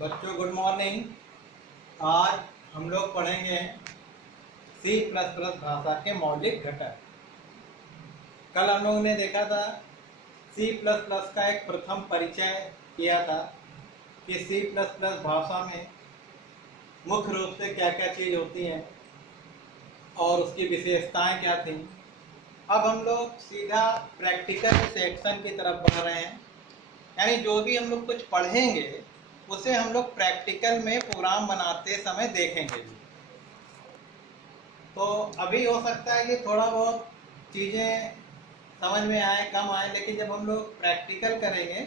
बच्चों good morning. आज हम लोग पढ़ेंगे सी प्लस प्लस भाषा के मौलिक घटक। कल हम लोगों ने देखा था सी प्लस प्लस का एक प्रथम परिचय किया था कि सी प्लस प्लस भाषा में मुख्य रूप से क्या क्या चीज़ होती हैं और उसकी विशेषताएं क्या थी। अब हम लोग सीधा प्रैक्टिकल सेक्शन की तरफ बढ़ रहे हैं, यानी जो भी हम लोग कुछ पढ़ेंगे उसे हम लोग प्रैक्टिकल में प्रोग्राम बनाते समय देखेंगे। तो अभी हो सकता है कि थोड़ा बहुत चीज़ें समझ में आए, कम आए, लेकिन जब हम लोग प्रैक्टिकल करेंगे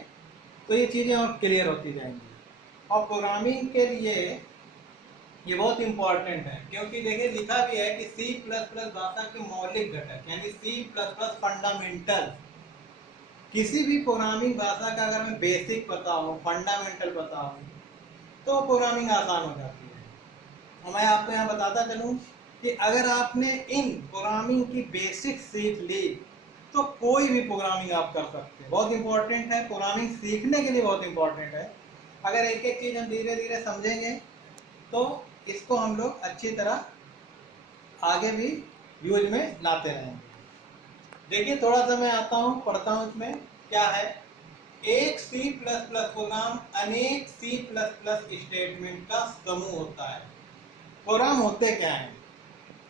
तो ये चीज़ें और क्लियर होती जाएंगी। और प्रोग्रामिंग के लिए ये बहुत इम्पॉर्टेंट है, क्योंकि देखिए लिखा भी है कि सी प्लस प्लस भाषा के मौलिक घटक, यानी सी प्लस प्लस फंडामेंटल। किसी भी प्रोग्रामिंग भाषा का अगर हमें बेसिक पता हो, फंडामेंटल पता हो, तो प्रोग्रामिंग आसान हो जाती है। और मैं आपको यहाँ बताता चलूँ कि अगर आपने इन प्रोग्रामिंग की बेसिक सीख ली तो कोई भी प्रोग्रामिंग आप कर सकते हैं। बहुत इंपॉर्टेंट है, प्रोग्रामिंग सीखने के लिए बहुत इंपॉर्टेंट है। अगर एक एक चीज़ हम धीरे धीरे समझेंगे तो इसको हम लोग अच्छी तरह आगे भी यूज में लाते रहेंगे। देखिए थोड़ा सा मैं आता हूँ, पढ़ता हूँ। इसमें क्या है, एक सी प्लस प्लस प्रोग्राम अनेक सी प्लस प्लस स्टेटमेंट का समूह होता है। प्रोग्राम होते क्या हैं?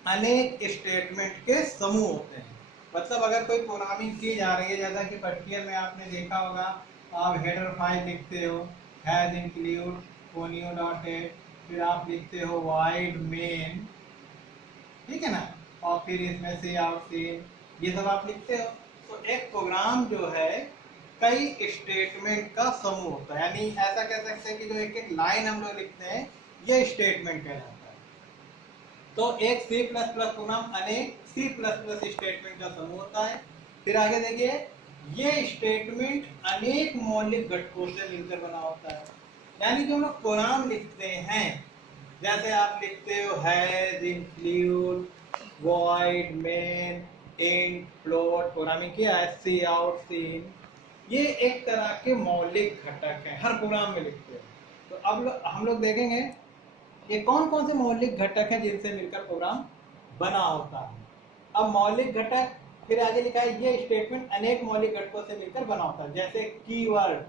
अनेक स्टेटमेंट के समूह होते हैं। मतलब अगर कोई प्रोग्रामिंग की जा रही है, जैसा कि पर्टिकुलर में आपने देखा होगा, आप हेडर फाइल लिखते हो, हैज इंक्लूड फोनियो डॉट एट, फिर आप लिखते हो वाइड मेन, ठीक है ना, और फिर इसमें से आउट सीन, ये सब आप लिखते हो। तो एक प्रोग्राम जो है कई स्टेटमेंट का समूह होता है, यानी ऐसा कह सकते हैं कि जो एक एक लाइन हम लोग लिखते हैं ये स्टेटमेंट कहलाता है। तो एक सी प्लस प्लस प्रोग्राम अनेक सी प्लस प्लस स्टेटमेंट का समूह होता है। फिर आगे देखिए, ये स्टेटमेंट अनेक मौलिक घटकों से मिलकर बना होता है। यानी जो हम लोग प्रोग्राम लिखते हैं, जैसे आप लिखते हो has include void main int float, programming किया है, सी आउट सीन, ये एक तरह के मौलिक घटक हैं, हर प्रोग्राम में लिखते हैं। तो अब हम लोग देखेंगे ये कौन कौन से मौलिक घटक हैं जिनसे मिलकर प्रोग्राम बना होता है। अब मौलिक घटक, फिर आगे लिखा है ये स्टेटमेंट अनेक मौलिक घटकों से मिलकर बना होता है, जैसे keyword,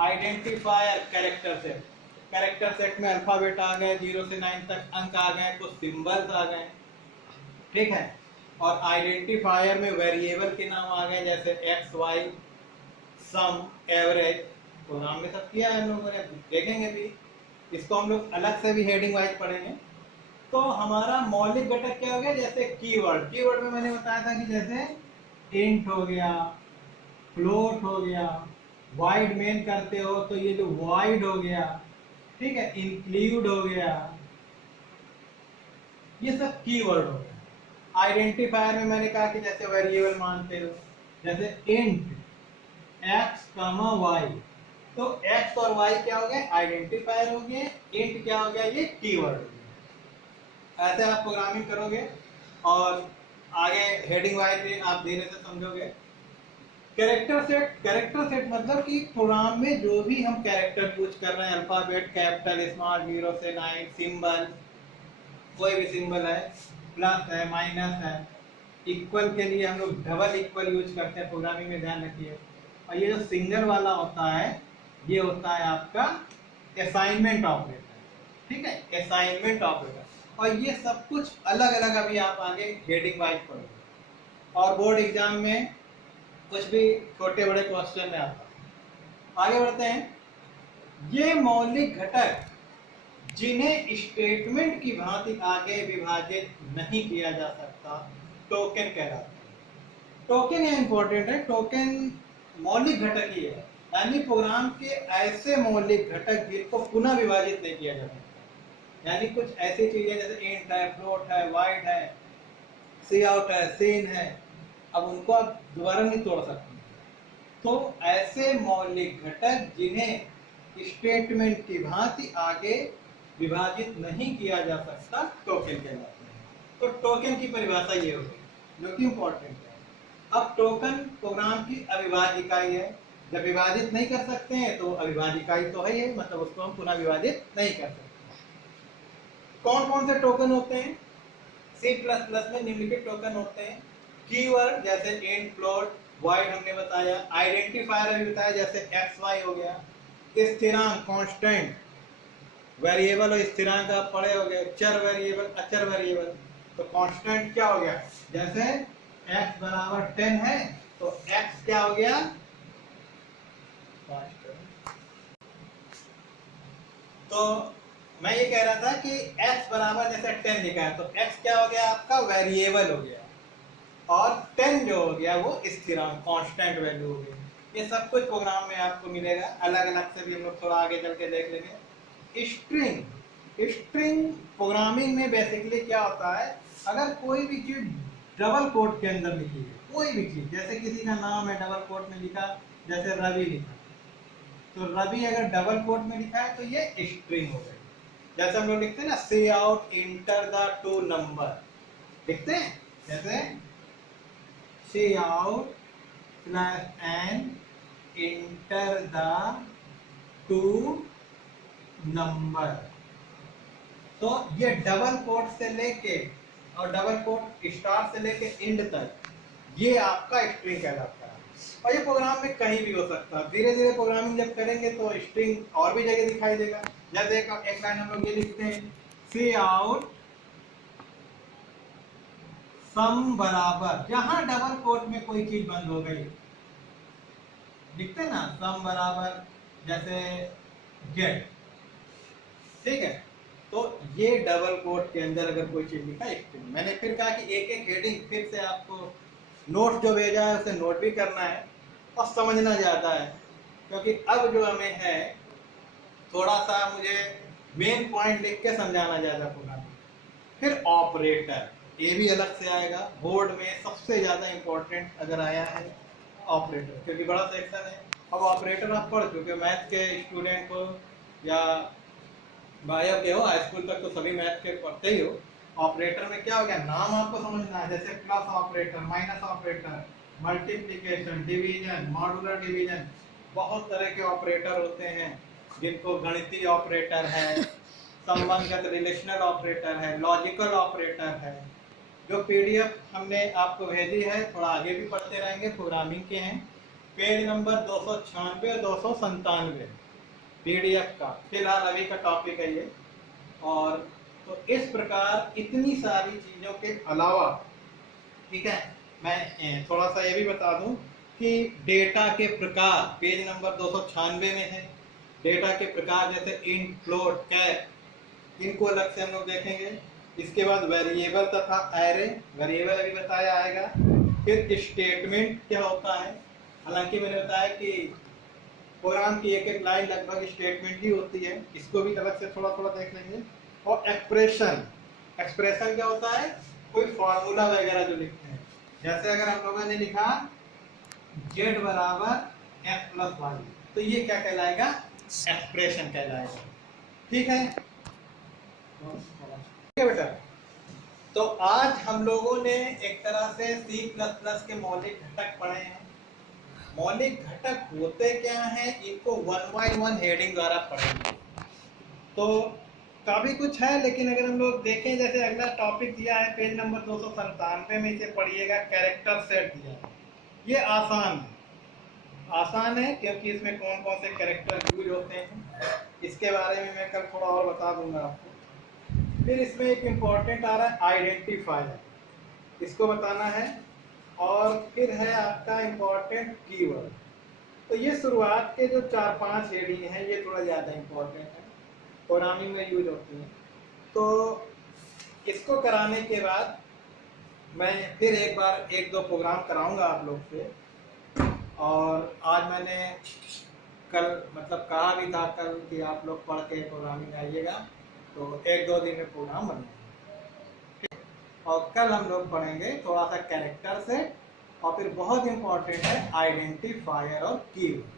identifier, character set. Character set में अल्फाबेट आ गए, 0 से 9 तक अंक आ गए, कुछ सिंबल्स आ गए, ठीक है। और आइडेंटिफायर में वेरिएबल के नाम आ गए, जैसे एक्स वाई, सम, एवरेज। प्रोग्राम में सब किया है हम लोगों ने, देखेंगे भी, इसको हम लोग अलग से भी हेडिंग वाइज पढ़ेंगे। तो हमारा मौलिक घटक क्या हो गया, जैसे कीवर्ड। कीवर्ड में मैंने बताया था कि जैसे इंट हो गया, फ्लोट हो गया, वाइड मेन करते हो तो ये जो वाइड हो गया, ठीक है, इंक्लूड हो गया, ये सब कीवर्ड हो गया। आइडेंटिफायर में मैंने कहा कि जैसे वेरिएबल मानते हो, जैसे इंट एक्स कमा वाई, तो x और y क्या हो गए, आइडेंटिफायर हो गए, इंट क्या हो गया, ये कीवर्ड हो गया। ऐसे आप प्रोग्रामिंग करोगे और आगे हेडिंग वाइज भी आप धीरे से समझोगे। कैरेक्टर सेट, कैरेक्टर सेट मतलब कि प्रोग्राम में जो भी हम कैरेक्टर यूज कर रहे हैं, अल्फाबेट, कैपिटल, स्मॉल, 0 से 9, सिंबल, कोई भी सिंबल है, प्लस है, माइनस है, इक्वल के लिए हम लोग डबल इक्वल यूज करते हैं प्रोग्रामिंग में, ध्यान रखिए। और ये जो सिंगल वाला होता है ये होता है आपका असाइनमेंट ऑपरेटर, ठीक है, असाइनमेंट ऑपरेटर। और ये सब कुछ अलग अलग अभी आप आगे हेडिंग वाइज पढ़ोगे और बोर्ड एग्जाम में कुछ भी छोटे बड़े क्वेश्चन में आता है। आगे बढ़ते हैं। ये मौलिक घटक जिन्हें स्टेटमेंट की भांति आगे विभाजित नहीं किया जा सकता, टोकन कहलाते हैं। टोकन यह इंपॉर्टेंट है, टोकन मौलिक घटक ही है, यानी प्रोग्राम के ऐसे मौलिक घटक जिनको पुनः विभाजित नहीं किया जा सकता। यानी कुछ ऐसी चीजें जैसे इंट है, फ्लोट है, वाइड है, सी आउट है, सीन है, अब उनको आप दोबारा नहीं तोड़ सकते। तो ऐसे मौलिक घटक जिन्हें स्टेटमेंट की भांति आगे विभाजित नहीं किया जा सकता, टोकन कहलाते हैं। तो टोकन की परिभाषा ये होगी, जो कि इंपॉर्टेंट है। अब टोकन प्रोग्राम की अविभाज्य इकाई है, जब विभाजित नहीं कर सकते हैं तो अविभाजिका ही तो है ये, मतलब उसको हम पुनः विभाजित नहीं कर सकते। कौन कौन से टोकन होते हैं? C++ में निम्नलिखित टोकन होते हैं। कीवर्ड जैसे इंट, फ्लोट, वॉइड हमने बताया, आइडेंटिफायर अभी बताया जैसे एक्स वाई हो गया, स्थिरांक कांस्टेंट, वेरिएबल और स्थिरांक आप पढ़े हो गए, चर वेरिएबल, अचर वेरिएबल। तो कांस्टेंट क्या हो गया? जैसे x बराबर 10 है तो x क्या हो गया? तो मैं ये कह रहा था कि x बराबर जैसे 10 लिखा है तो x क्या हो गया? आपका वेरिएबल हो गया, और 10 जो हो गया वो स्थिरांक कांस्टेंट वैल्यू हो गई। ये सब कुछ प्रोग्राम में आपको मिलेगा, अलग अलग से भी हम लोग थोड़ा आगे चल के देख लेंगे। स्ट्रिंग प्रोग्रामिंग में बेसिकली क्या होता है, अगर कोई भी चीज डबल कोट के अंदर लिखी है, कोई भी चीज, जैसे किसी का नाम है डबल कोट में लिखा, जैसे रवि लिखा, तो रवि अगर डबल कोट में लिखा है तो ये स्ट्रिंग हो गई। जैसे हम लोग लिखते हैं ना, cout enter the 2 number, लिखते हैं जैसे cout plus N enter the 2 number. तो ये डबल कोट से लेके और डबल कोट स्टार से लेके एंड तक ये आपका स्ट्रिंग कहलाता है, और ये प्रोग्राम में कहीं भी हो सकता है। धीरे धीरे प्रोग्रामिंग जब करेंगे तो स्ट्रिंग और भी जगह दिखाई देगा। जैसे एक लाइन हम लोग ये लिखते हैं, सी आउट सम बराबर, जहां डबल कोट में कोई चीज बंद हो गई, लिखते हैं ना सम बराबर जैसे गेट, ठीक है। तो ये डबल कोट के अंदर अगर कोई चीज लिखा है, मैंने फिर कहा कि एक एक हेडिंग फिर से आपको नोट जो भेजा है उसे नोट भी करना है और समझना ज्यादा है, क्योंकि अब जो हमें है थोड़ा सा मुझे मेन पॉइंट लिख के समझाना ज्यादा होगा। फिर ऑपरेटर, ये भी अलग से आएगा। बोर्ड में सबसे ज्यादा इंपॉर्टेंट अगर आया है ऑपरेटर, क्योंकि बड़ा सेक्शन है। अब ऑपरेटर आप पढ़ चुके मैथ के स्टूडेंट को या बायो के हो, हाई स्कूल तक तो सभी मैथ के पढ़ते ही हो। ऑपरेटर में क्या हो गया, नाम आपको समझना है, जैसे plus operator, minus operator, multiplication, division, modular division, बहुत तरह के ऑपरेटर होते हैं, जिनको गणितीय ऑपरेटर है, संबंधगत रिलेशनल ऑपरेटर है, लॉजिकल ऑपरेटर है। जो पीडीएफ हमने आपको भेजी है, थोड़ा आगे भी पढ़ते रहेंगे, प्रोग्रामिंग के हैं, पेज नंबर 296 और 297 पीडीएफ का, फिलहाल अभी का टॉपिक है ये। और तो इस प्रकार इतनी सारी चीजों के अलावा, ठीक है, मैं थोड़ा सा ये भी बता दूं कि डेटा के प्रकार पेज नंबर 296 में है। डेटा के प्रकार जैसे इंट, फ्लोट, कैर, इनको अलग से हम लोग देखेंगे। इसके बाद वेरिएबल तथा एरे, वेरिएबल अभी बताया आएगा। फिर स्टेटमेंट क्या होता है, हालांकि मैंने बताया कि प्रोग्राम की एक एक लाइन लगभग स्टेटमेंट ही होती है, इसको भी अलग से थोड़ा थोड़ा देख लेंगे। और एक्सप्रेशन, एक्सप्रेशन क्या होता है, कोई फॉर्मूला वगैरह जो लिखते हैं, जैसे अगर हम लोगों ने लिखा z बराबर x प्लस वाई, तो ये क्या कहलाएगा, एक्सप्रेशन कहलाएगा। ठीक है बेटा। तो आज हम लोगों ने एक तरह से C++ के मौलिक घटक पढ़े हैं। मौलिक घटक होते क्या हैं, इनको 1 by 1 हेडिंग द्वारा पढ़ेंगे। तो काफी कुछ है, लेकिन अगर हम लोग देखें, जैसे अगला टॉपिक दिया है पेज नंबर 297 में, इसे पढ़िएगा, कैरेक्टर सेट दिया है। ये आसान है क्योंकि इसमें कौन कौन से कैरेक्टर यूज होते हैं, इसके बारे में मैं कल थोड़ा और बता दूंगा आपको। फिर इसमें एक इम्पोर्टेंट आ रहा है आइडेंटिफायर, इसको बताना है। और फिर है आपका इम्पोर्टेंट कीवर्ड। तो ये शुरुआत के जो 4-5 हेडिंग हैं, ये थोड़ा ज़्यादा इम्पोर्टेंट है, प्रोग्रामिंग में यूज होती हैं। तो इसको कराने के बाद मैं फिर एक बार 1-2 प्रोग्राम कराऊंगा आप लोग से। और आज मैंने कल मतलब कहा भी था कल कि आप लोग पढ़ के प्रोग्रामिंग आइएगा, तो 1-2 दिन में प्रोग्राम बनेगा। और कल हम लोग पढ़ेंगे थोड़ा सा कैरेक्टर से, और फिर बहुत इंपॉर्टेंट है आइडेंटिफायर और कीवर्ड।